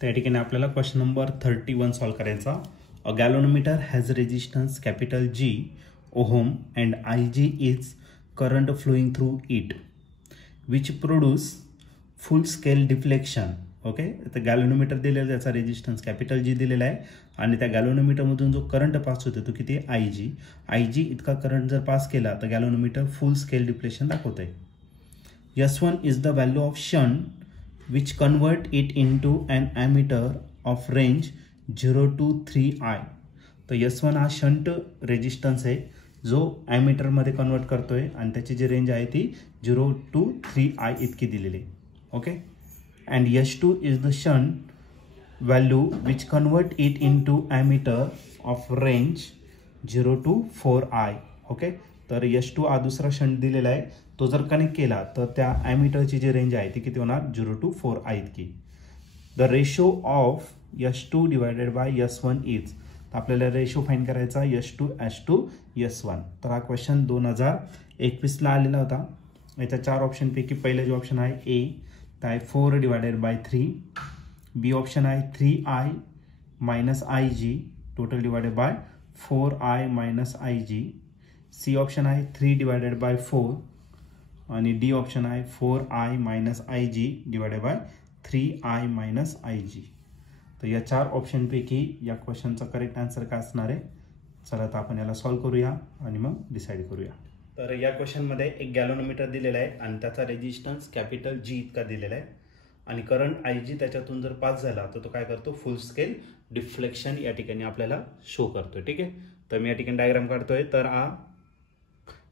त्या ठिकाणी आपल्याला क्वेश्चन नंबर 31 सॉल्व करायचा. A galvanometer has resistance capital G ohm and Ig is current flowing through it which produce full scale deflection. Okay, तर galvanometer दिलेला आहे, त्याचा रेजिस्टन्स कॅपिटल G दिलेला आहे आणि त्या गॅलोनोमीटरमधून जो करंट पास होतो तो किती आहे Ig इतका करंट जर पास केला तर गॅलोनोमीटर फुल स्केल डिफ्लेक्शन दाखवत आहे. S1 is the value of shunt which convert it into an ammeter of range 0 to 3I. तर S1 हा शंट रेजिस्टन्स आहे जो ॲमीटर मध्ये कन्वर्ट करतोय आणि त्याची जी रेंज आहे ती 0 to 3I इतकी दिलेली. Okay, and S2 is the shunt value which convert it into ammeter of range 0 to 4I. Okay, तर S2 हा दुसरा शंट दिलेला आहे, तो जर कनेक्ट केला तर त्या ॲमीटरची जी रेंज आहे ती किती होणार 0 to 4I इतकी. The ratio of S2 divided by S1 is, तर आपल्याला रेशो फाईंड करायचा S2 S1. तर हा क्वेश्चन 2021ला आलेला होता. याच्या 4 ऑप्शनपैकी पहिले जो ऑप्शन आहे ए तर आहे 4 डिवायडेड बाय 3, बी ऑप्शन आहे 3I minus IG total divided by 4I minus IG, C option आहे 3 डिवायडेड बाय 4 आणि डी ऑप्शन आहे 4I minus IG divided by 3I minus IG. तर या 4 ऑप्शनपैकी या क्वेश्चनचा करेक्ट आन्सर काय असणार आहे. चला तर आपण याला सॉल्व करूया आणि मग डिसाईड करूया. तर या क्वेश्चनमध्ये एक गॅलोनोमीटर दिलेला आहे आणि त्याचा रेजिस्टन्स कॅपिटल G इतका दिलेला आहे आणि करंट IG त्याच्यातून जर पास झाला तर तो काय करतो फुल स्केल डिफ्लेक्शन या ठिकाणी आपल्याला शो करतोय. ठीक आहे, तर मी या ठिकाणी डायग्राम काढतोय. तर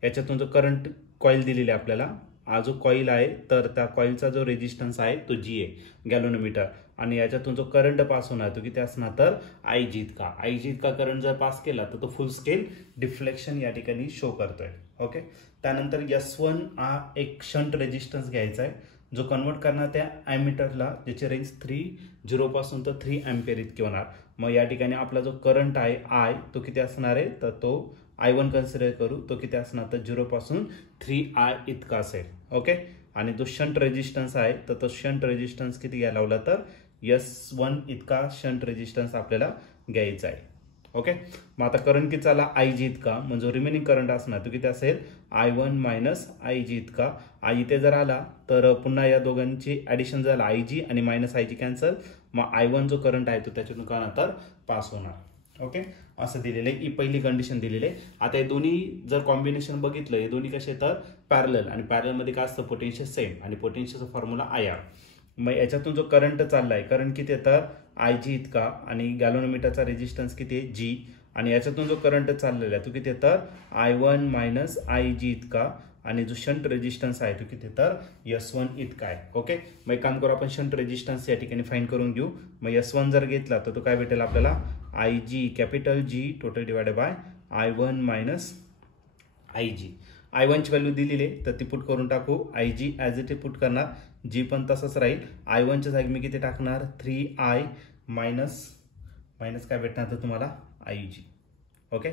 याच्यातून जो करंट कॉईल दिलेली आहे आपल्याला, हा जो कॉईल आहे तर त्या कॉईलचा जो रेजिस्टन्स आहे तो G आहे गॅलोनोमीटर आणि याच्यातून जो करंट पास होणार तो किती असणार तर IG इतका करंट जर पास केला तर तो फुल स्केल डिफ्लेक्शन या ठिकाणी शो करतोय. ओके, त्यानंतर S1 हा एक शंट रेजिस्टन्स घ्यायचा आहे जो कन्वर्ट करणार त्या ॲमीटरला, ज्याची रेंज 0 पासून तर 3 अँपिअर इतकी होणार. मग या ठिकाणी आपला जो करंट आहे I तो किती असणार आहे तर तो I1 कन्सिडर करू, तो किती असणार तर 0 पासून 3I इतका असेल. ओके, आणि जो शंट रेजिस्टन्स आहे तर तो शंट रेजिस्टन्स किती घ्यायला लावला तर S1 इतका शंट रेजिस्टन्स आपल्याला घ्यायचा आहे. ओके, मग आता करंट किती चालला IG इतका, म्हणजे रिमेनिंग करंट असणार तो किती असेल I1 मायनस IG इतका. I इथे जर आला तर पुन्हा या दोघांची ॲडिशन झालं IG आणि मायनस IG कॅन्सल, मग I1 जो करंट आहे तो त्याच्यातून का नंतर पास होणार. ओके, असं दिलेलं आहे. ही पहिली कंडिशन दिलेली आहे. आता हे दोन्ही जर कॉम्बिनेशन बघितलं, हे दोन्ही कसे तर पॅरलल आणि पॅरललमध्ये काय असतं पोटेन्शियल सेम आणि पोटेन्शियलचा फॉर्म्युला IR. मग याच्यातून जो करंट चाललाय, करंट किती येतं IG इतका आणि गॅलोनोमीटरचा रेजिस्टन्स किती आहे G आणि याच्यातून जो करंट चाललेला आहे तो किती येतं I1 मायनस IG इतका आणि जो शंट रेजिस्टन्स आहे तो किती तर S1 इतका आहे. ओके, मग एक काम करू, आपण शंट रेजिस्टन्स या ठिकाणी फाईंड करून घेऊ. मग S1 जर घेतला तर तो काय भेटेल आपल्याला IG capital G total divided bye I1 minus IG. I1 ची व्हॅल्यू दिलेली आहे तर ती पुट करून टाकू. IG as it is put करणार, G पण तसंच राहील. I1 च्या जागी मी किती टाकणार 3I मायनस काय भेटणार तर तुम्हाला IG. ओके,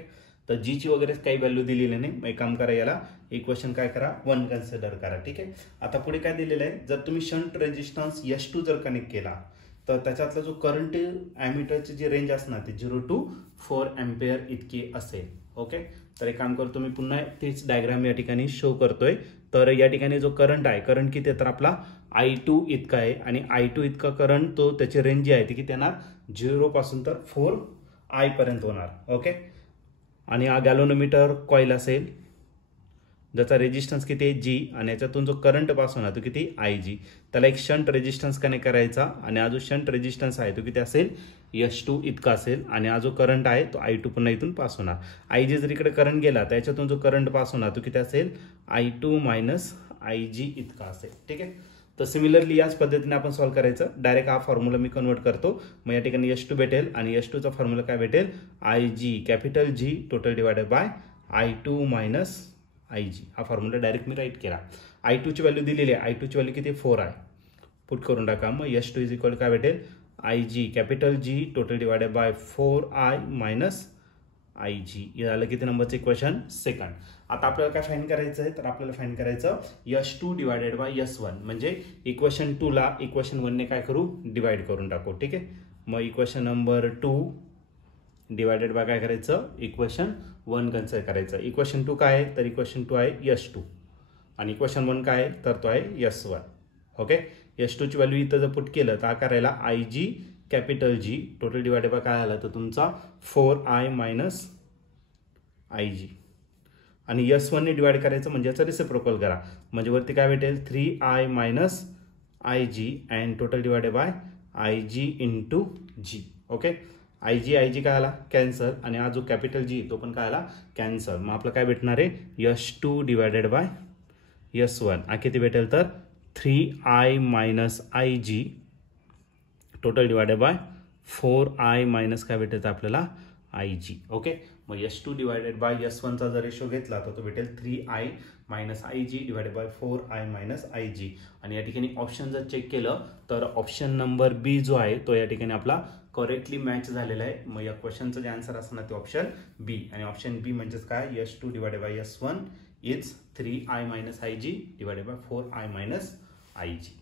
तर G ची वगैरे काही व्हॅल्यू दिलेली नाही. मग एक काम करा, याला इक्वेशन काय करा 1 कन्सिडर करा. ठीक आहे, आता पुढे काय दिलेलं आहे, जर तुम्ही शंट रेजिस्टन्स S2 जर कनेक्ट केला तर त्याच्यातला जो करंट ॲमीटरची जी रेंज असणार ती 0 to 4 अँपिअर इतकी असेल. ओके, तर एक काम करतो, मी पुन्हा तेच डायग्राम या ठिकाणी शो करतोय. तर या ठिकाणी जो करंट आहे, करंट किती आहे तर आपला I2 इतका आहे आणि I2 इतका करंट तो त्याची रेंज जी आहे ती किती येणार 0 पासून तर 4I पर्यंत होणार. ओके, आणि हा गॅलोनोमीटर कॉईल असेल ज्याचा रेजिस्टन्स किती आहे G आणि याच्यातून जो करंट पास होणार तो किती IG. त्याला एक शंट रेजिस्टन्स कनेक्ट करायचा आणि हा जो शंट रेजिस्टन्स आहे तो किती असेल S2 इतका असेल आणि हा जो करंट आहे तो I2 पुन्हा इथून पास होणार. IG जर इकडे करंट गेला तर याच्यातून जो करंट पास होणार तो किती असेल I2 मायनस IG इतका असेल. ठीक आहे, तर सिमिलरली याच पद्धतीने आपण सॉल्व्ह करायचं. डायरेक्ट हा फॉर्म्युला मी कन्वर्ट करतो. मग या ठिकाणी S2 भेटेल आणि S2 चा फॉर्म्युला काय भेटेल IG capital G total divided bye I2 minus IG. हा फॉर्म्युला डायरेक्ट मी राईट केला. I2 ची व्हॅल्यू दिलेली आहे, I2 ची व्हॅल्यू किती 4 पुट करून टाका. मग S2 इज इक्वल काय भेटेल IG capital G total divided by 4I minus I G. हे झालं किती नंबरचं इक्वेशन? सेकंड. आता आपल्याला काय फाइंड करायचं आहे? तर आपल्याला फाइंड करायचं S2 डिवायडेड बाय S1. म्हणजे इक्वेशन 2 ला इक्वेशन 1 ने काय करू? डिवाइड करून टाकू. ठीक आहे. मग इक्वेशन नंबर 2 डिवायडेड बाय काय करायचं? इक्वेशन 1 कन्सिडर करायचं. इक्वेशन 2 काय आहे? तर इक्वेशन 2 आहे S2 आणि इक्वेशन 1 काय आहे? तर तो आहे S1. ओके. S2 ची व्हॅल्यू इथं जर पुट केलं तर करायला I G capital G total divided by काय आला? तर तुमचा 4i मायनस आय जी आणि S1 ने डिवाइड करायचं म्हणजे याचं रिसिप्रोकल करा म्हणजे वरती काय भेटेल? 3i minus I G and total divided by I G into G. Okay. I G काय आला? कॅन्सर आणि हा जो कॅपिटल जी तो पण काय आला? कॅन्सर. मग आपलं काय भेटणार आहे? S2 डिवायडेड बाय S1 हा किती भेटेल? तर 3i minus I G total divided by 4i minus काय भेटेल आपल्याला? I G. ओके. मग S2 डिवायडेड बाय S1 चा जर रेशो घेतला तर तो भेटेल 3i minus I G divided by 4i minus I G. आणि या ठिकाणी ऑप्शन जर चेक केलं तर ऑप्शन नंबर बी जो आहे तो या ठिकाणी आपला करेक्टली मॅच झालेला आहे. मग या क्वेश्चनचं जे आन्सर असणार ते ऑप्शन बी. आणि ऑप्शन बी म्हणजेच काय? S2 divided by S1 is 3i minus I G divided by 4i minus I G.